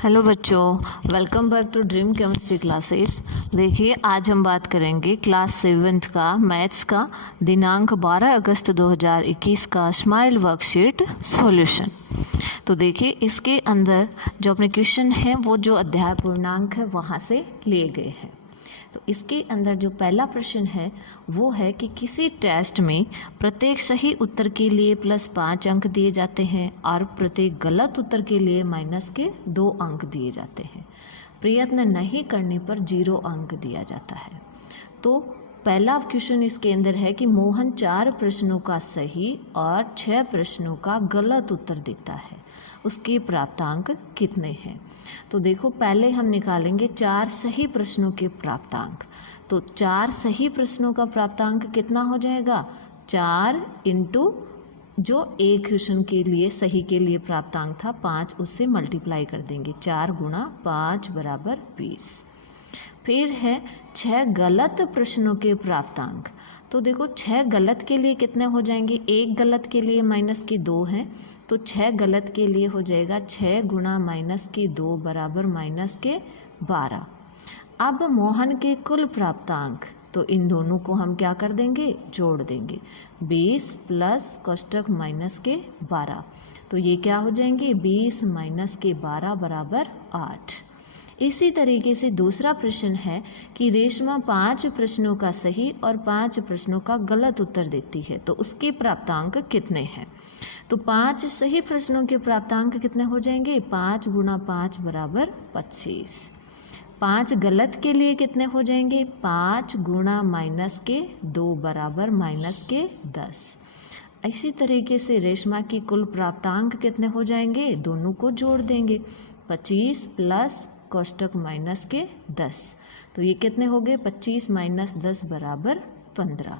Hello बच्चों, welcome back to dream chemistry classes. देखिए, आज हम बात करेंगे क्लास 7th का मैथ्स का दिनांक 12 अगस्त 2021 का स्माइल वर्कशीट सॉल्यूशन। तो देखिए, इसके अंदर जो अपने क्वेश्चन हैं वो जो अध्याय पूर्णांक है वहाँ से लिए गए हैं। तो इसके अंदर जो पहला प्रश्न है वो है कि किसी टेस्ट में प्रत्येक सही उत्तर के लिए +5 अंक दिए जाते हैं और प्रत्येक गलत उत्तर के लिए -2 अंक दिए जाते हैं। प्रयत्न नहीं करने पर 0 अंक दिया जाता है। तो पहला क्वेश्चन इसके अंदर है कि मोहन 4 प्रश्नों का सही और 6 प्रश्नों का गलत उत्तर देता है, उसके प्राप्तांक कितने हैं। तो देखो, पहले हम निकालेंगे 4 सही प्रश्नों के प्राप्तांक। तो 4 सही प्रश्नों का प्राप्तांक कितना हो जाएगा, 4 इंटू जो एक क्वेश्चन के लिए सही के लिए प्राप्तांक था 5, उससे मल्टीप्लाई कर देंगे। 4 गुणा 5 बराबर 20। फिर है 6 गलत प्रश्नों के प्राप्तांक। तो देखो, 6 गलत के लिए कितने हो जाएंगे, एक गलत के लिए -2 हैं, तो 6 गलत के लिए हो जाएगा 6 गुणा -2 बराबर -12। अब मोहन के कुल प्राप्तांक, तो इन दोनों को हम क्या कर देंगे, जोड़ देंगे। 20 प्लस कोष्टक -12, तो ये क्या हो जाएंगे, 20 -12 बराबर 8। इसी तरीके से दूसरा प्रश्न है कि रेशमा 5 प्रश्नों का सही और 5 प्रश्नों का गलत उत्तर देती है, तो उसके प्राप्तांक कितने हैं। तो 5 सही प्रश्नों के प्राप्तांक कितने हो जाएंगे, 5 गुणा 5 बराबर 25। 5 गलत के लिए कितने हो जाएंगे, 5 गुणा -2 बराबर -10। इसी तरीके से रेशमा की कुल प्राप्तांक कितने हो जाएंगे, दोनों को जोड़ देंगे। 25 प्लस कोष्टक -10, तो ये कितने हो गए, 25 - 10 बराबर 15।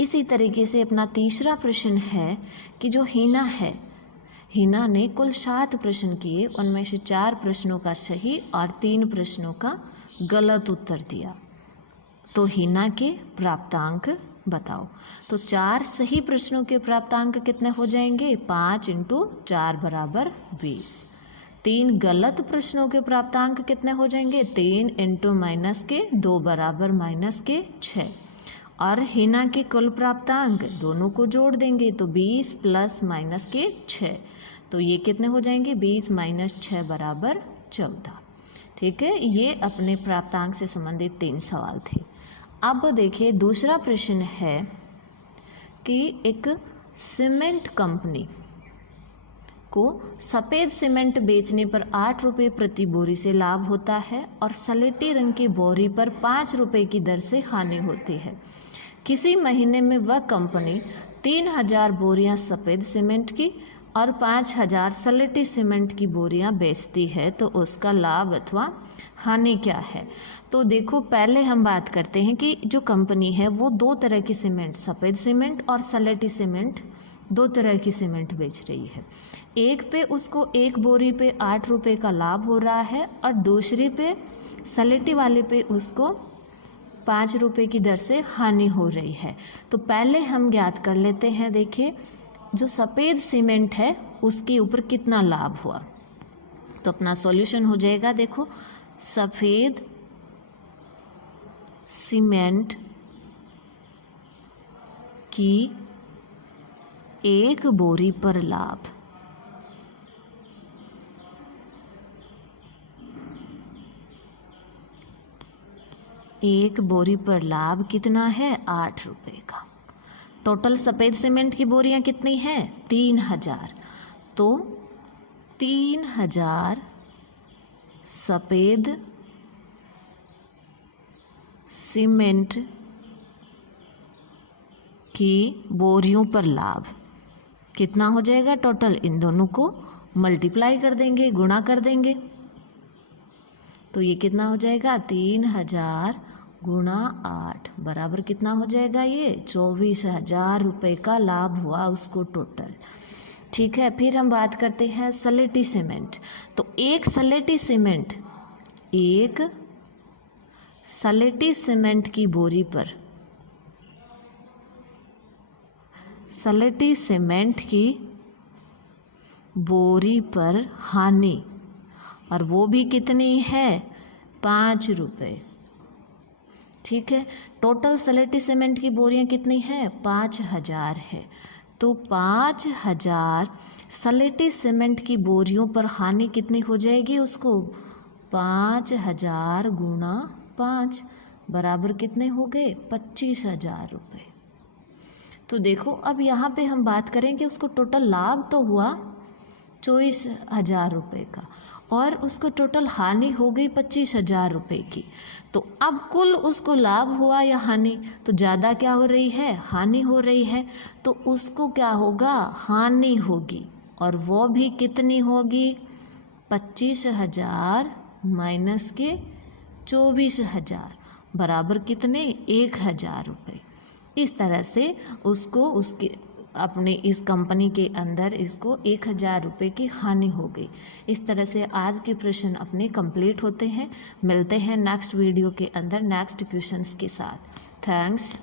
इसी तरीके से अपना तीसरा प्रश्न है कि जो हीना है, हीना ने कुल 7 प्रश्न किए, उनमें से 4 प्रश्नों का सही और 3 प्रश्नों का गलत उत्तर दिया। तो हीना के प्राप्तांक बताओ। तो 4 सही प्रश्नों के प्राप्तांक कितने हो जाएंगे, 5 × 4 बराबर 20। 3 गलत प्रश्नों के प्राप्तांक कितने हो जाएंगे, 3 × -2 बराबर -6। और हीना के कुल प्राप्तांक दोनों को जोड़ देंगे, तो 20 प्लस -6, तो ये कितने हो जाएंगे, 20 - 6 बराबर 14। ठीक है, ये अपने प्राप्तांक से संबंधित 3 सवाल थे। अब देखिए, दूसरा प्रश्न है कि एक सीमेंट कंपनी को सफ़ेद सीमेंट बेचने पर 8 रुपये प्रति बोरी से लाभ होता है और सलेटी रंग की बोरी पर 5 रुपये की दर से हानि होती है। किसी महीने में वह कंपनी 3000 बोरियां सफ़ेद सीमेंट की और 5000 सलेटी सीमेंट की बोरियां बेचती है, तो उसका लाभ अथवा हानि क्या है। तो देखो, पहले हम बात करते हैं कि जो कंपनी है वो 2 तरह की सीमेंट, सफ़ेद सीमेंट और सलेटी सीमेंट, 2 तरह की सीमेंट बेच रही है। एक पे उसको एक बोरी पे 8 रुपये का लाभ हो रहा है और दूसरी पे सलेटी वाले पे उसको 5 रुपये की दर से हानि हो रही है। तो पहले हम ज्ञात कर लेते हैं। देखिए, जो सफ़ेद सीमेंट है उसके ऊपर कितना लाभ हुआ, तो अपना सॉल्यूशन हो जाएगा। देखो, सफ़ेद सीमेंट की एक बोरी पर लाभ, एक बोरी पर लाभ कितना है, 8 रुपये का। टोटल सफ़ेद सीमेंट की बोरियां कितनी हैं, 3000। तो 3000 सफ़ेद सीमेंट की बोरियों पर लाभ कितना हो जाएगा टोटल, इन दोनों को मल्टीप्लाई कर देंगे, गुणा कर देंगे। तो ये कितना हो जाएगा, 3000 गुणा 8 बराबर कितना हो जाएगा, ये 24,000 रुपये का लाभ हुआ उसको टोटल। ठीक है, फिर हम बात करते हैं सलेटी सीमेंट। तो एक सलेटी सीमेंट की बोरी पर, सलेटी सीमेंट की बोरी पर हानि और वो भी कितनी है 5 रुपये। ठीक है, टोटल सलेटी सीमेंट की बोरियां कितनी है 5000 है। तो 5000 सलेटी सीमेंट की बोरियों पर हानि कितनी हो जाएगी उसको 5000 गुणा 5 बराबर कितने हो गए 25,000 रुपये। तो देखो अब यहाँ पे हम बात करें कि उसको टोटल लाभ तो हुआ 24,000 रुपये का और उसको टोटल हानि हो गई 25,000 रुपये की। तो अब कुल उसको लाभ हुआ या हानि, तो ज़्यादा क्या हो रही है हानि हो रही है, तो उसको क्या होगा हानि होगी और वो भी कितनी होगी 25,000 माइनस के 24,000 बराबर कितने 1,000 रुपये। इस तरह से उसको उसके अपने इस कंपनी के अंदर इसको 1,000 रुपये की हानि हो गई। इस तरह से आज के प्रश्न अपने कंप्लीट होते हैं। मिलते हैं नेक्स्ट वीडियो के अंदर नेक्स्ट क्वेश्चंस के साथ। थैंक्स।